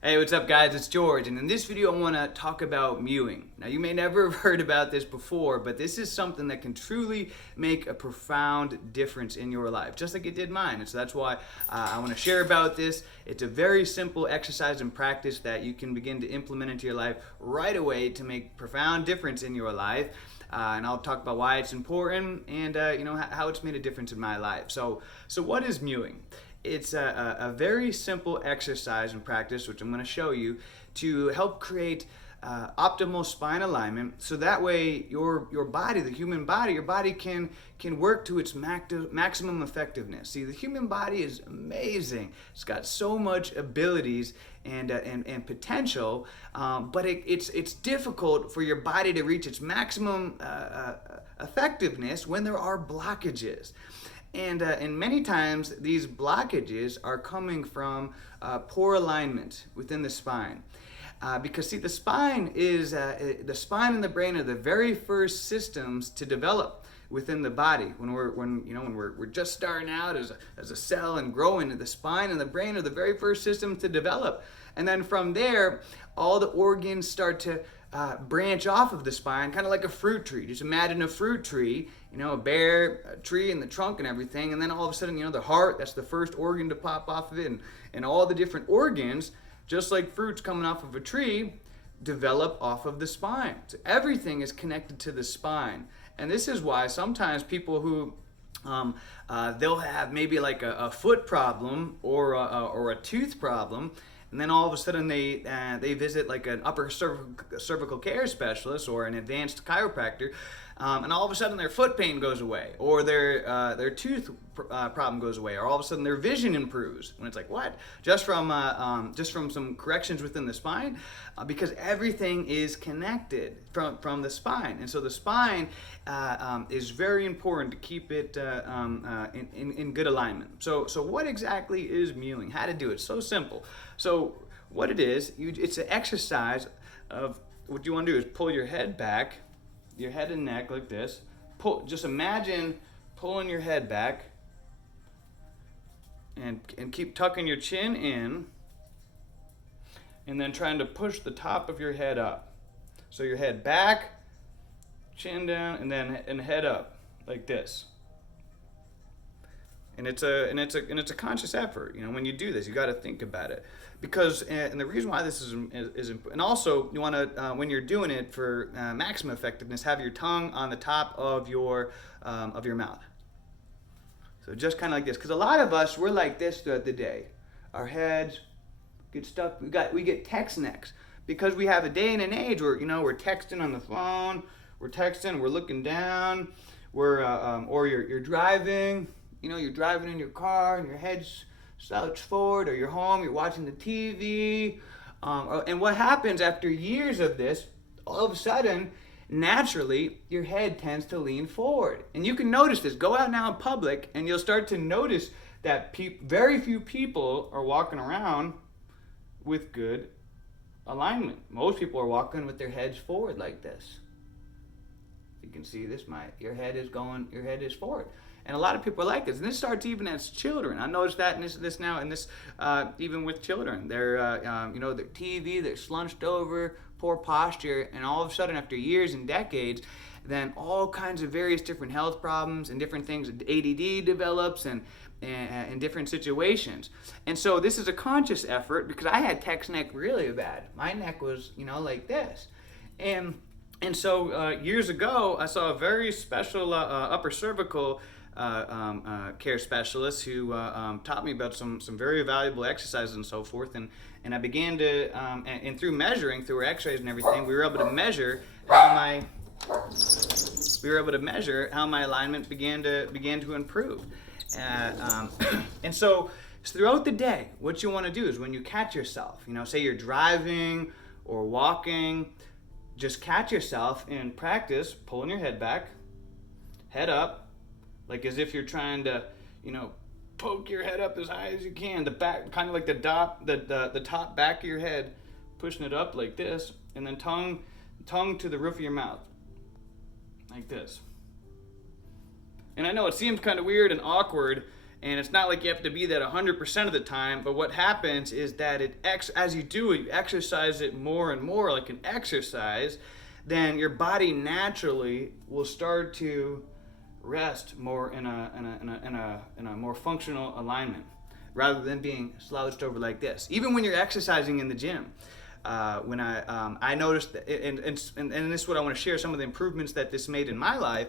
Hey, what's up guys? It's George, and in this video I want to talk about mewing. Now you may never have heard about this before, but this is something that can truly make a profound difference in your life, just like it did mine. And so that's why I want to share about this. It's a very simple exercise and practice that you can begin to implement into your life right away to make profound difference in your life. And I'll talk about why it's important and how it's made a difference in my life. So what is mewing? It's a very simple exercise and practice, which I'm going to show you, to help create optimal spine alignment, so that way your body, the human body, your body can work to its maximum effectiveness. See, the human body is amazing. It's got so much abilities and potential, but it's difficult for your body to reach its maximum effectiveness when there are blockages. And many times these blockages are coming from poor alignment within the spine. Because see, the spine and the brain are the very first systems to develop within the body. When we're just starting out as a cell and growing, the spine and the brain are the very first systems to develop. And then from there, all the organs start to branch off of the spine, kind of like a fruit tree. Just imagine a fruit tree, a bare tree and the trunk and everything, and then all of a sudden, the heart, that's the first organ to pop off of it, and all the different organs, just like fruits coming off of a tree, develop off of the spine. So everything is connected to the spine. And this is why sometimes people who they'll have maybe like a foot problem or a tooth problem, and then all of a sudden they visit like an upper cervical care specialist or an advanced chiropractor, and all of a sudden their foot pain goes away, or their tooth problem goes away, or all of a sudden their vision improves. When it's like, what? Just from some corrections within the spine, because everything is connected from the spine. And so the spine is very important to keep it in good alignment. So what exactly is mewing? How to do it? So simple. So what it is, it's an exercise of, what you want to do is pull your head back, your head and neck like this. Just imagine pulling your head back and keep tucking your chin in, and then trying to push the top of your head up. So your head back, chin down, and head up like this. And it's a conscious effort. When you do this, you got to think about it, because and the reason why this is and also you want to, when you're doing it for maximum effectiveness, have your tongue on the top of your mouth. So just kind of like this, because a lot of us, we're like this throughout the day. Our heads get stuck. We get text necks because we have a day and an age where we're texting on the phone, we're texting, we're looking down, or you're driving. You're driving in your car and your head's slouched forward, or you're home, you're watching the TV. And what happens after years of this, all of a sudden, naturally, your head tends to lean forward. And you can notice this. Go out now in public and you'll start to notice that very few people are walking around with good alignment. Most people are walking with their heads forward like this. You can see this, your head is forward. And a lot of people are like this, and this starts even as children. I noticed that in this now, and this even with children, they're their TV, they're slunched over, poor posture, and all of a sudden, after years and decades, then all kinds of various different health problems and different things, ADD develops, and in different situations. And so this is a conscious effort, because I had text neck really bad. My neck was like this, and so years ago, I saw a very special upper cervical care specialist who taught me about some very valuable exercises and so forth, and I began to and through measuring, through our x-rays and everything, we were able to measure how my alignment began to improve. And so throughout the day, what you want to do is, when you catch yourself, say you're driving or walking, just catch yourself and practice pulling your head back, head up, like as if you're trying to, poke your head up as high as you can. The back, kind of like the top back of your head, pushing it up like this, and then tongue to the roof of your mouth, like this. And I know it seems kind of weird and awkward And it's not like you have to be that 100% of the time, but what happens is that as you do it, you exercise it more and more like an exercise, then your body naturally will start to rest more in a more functional alignment rather than being slouched over like this. Even when you're exercising in the gym, when I noticed, and this is what I want to share, some of the improvements that this made in my life,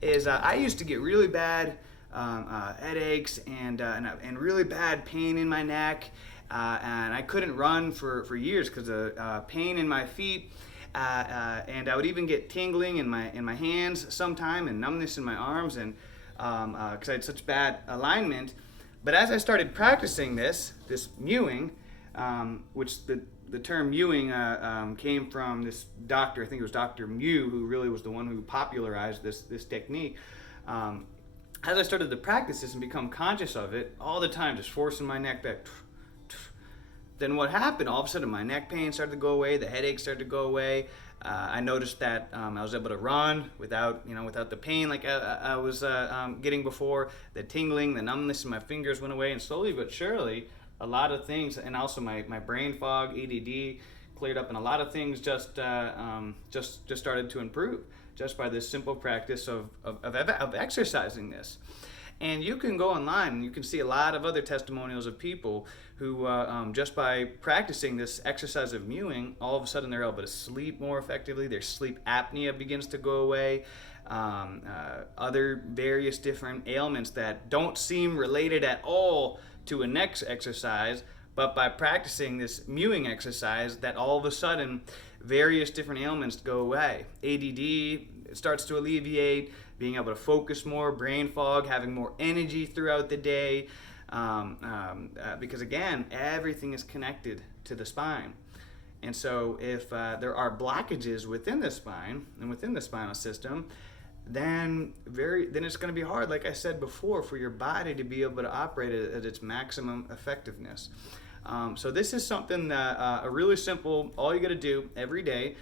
is I used to get really bad headaches and really bad pain in my neck, and I couldn't run for years because of pain in my feet. And I would even get tingling in my hands sometime and numbness in my arms, and because I had such bad alignment. But as I started practicing this mewing, which the term mewing came from this doctor, I think it was Dr. Mew, who really was the one who popularized this technique. As I started to practice this and become conscious of it all the time, just forcing my neck back, then what happened? All of a sudden, my neck pain started to go away. The headache started to go away. I noticed that I was able to run without the pain like I was getting before. The tingling, the numbness in my fingers went away, and slowly but surely, a lot of things, and also my brain fog, ADD, cleared up, and a lot of things just started to improve just by this simple practice of exercising this. And you can go online and you can see a lot of other testimonials of people who just by practicing this exercise of mewing, all of a sudden they're able to sleep more effectively. Their sleep apnea begins to go away. Other various different ailments that don't seem related at all to a neck exercise, but by practicing this mewing exercise, that all of a sudden various different ailments go away. ADD starts to alleviate, being able to focus more, brain fog, having more energy throughout the day, because again, everything is connected to the spine. And so if there are blockages within the spine and within the spinal system, then it's going to be hard, like I said before, for your body to be able to operate at its maximum effectiveness. So this is something that a really simple, all you got to do every day,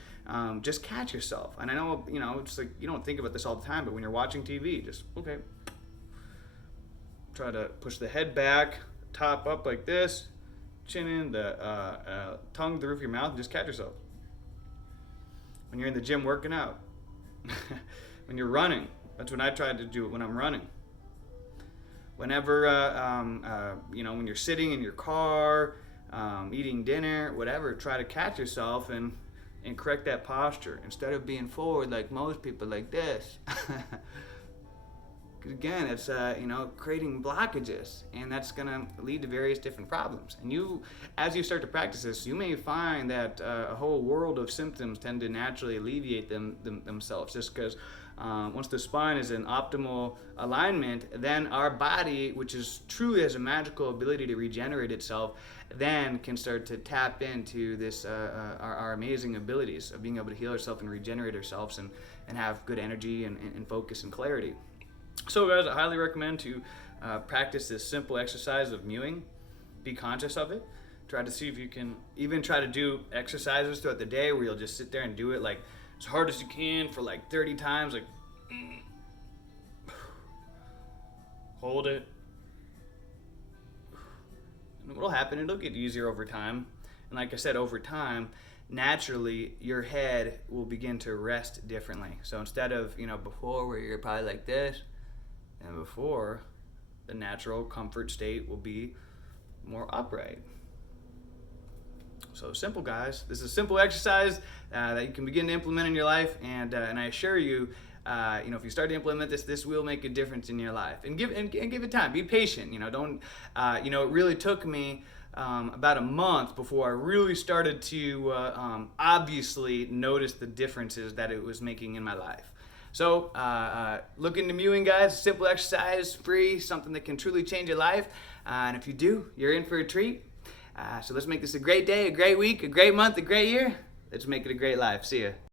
just catch yourself. And I know, it's like you don't think about this all the time, but when you're watching TV, just, okay, try to push the head back, top up like this, chin in, the tongue to the roof of your mouth, and just catch yourself. When you're in the gym working out, when you're running, that's when I try to do it when I'm running. Whenever, when you're sitting in your car, eating dinner, whatever, try to catch yourself and correct that posture instead of being forward like most people, like this. Because again, it's creating blockages, and that's going to lead to various different problems. And as you start to practice this, you may find that a whole world of symptoms tend to naturally alleviate themselves, just because once the spine is in optimal alignment, then our body, which is truly has a magical ability to regenerate itself, then can start to tap into this our amazing abilities of being able to heal ourselves and regenerate ourselves and have good energy and focus and clarity. So guys, I highly recommend to practice this simple exercise of mewing. Be conscious of it. Try to see if you can even try to do exercises throughout the day where you'll just sit there and do it like as hard as you can for like 30 times, like hold it. And what'll happen, it'll get easier over time. And like I said, over time, naturally your head will begin to rest differently. So instead of, before where you're probably like this, and before, the natural comfort state will be more upright. So simple, guys. This is a simple exercise that you can begin to implement in your life, and I assure you, if you start to implement this will make a difference in your life. And give it time. Be patient. Don't. It really took me about a month before I really started to obviously notice the differences that it was making in my life. So look into mewing, guys. Simple exercise, free, something that can truly change your life. And if you do, you're in for a treat. So let's make this a great day, a great week, a great month, a great year. Let's make it a great life. See ya.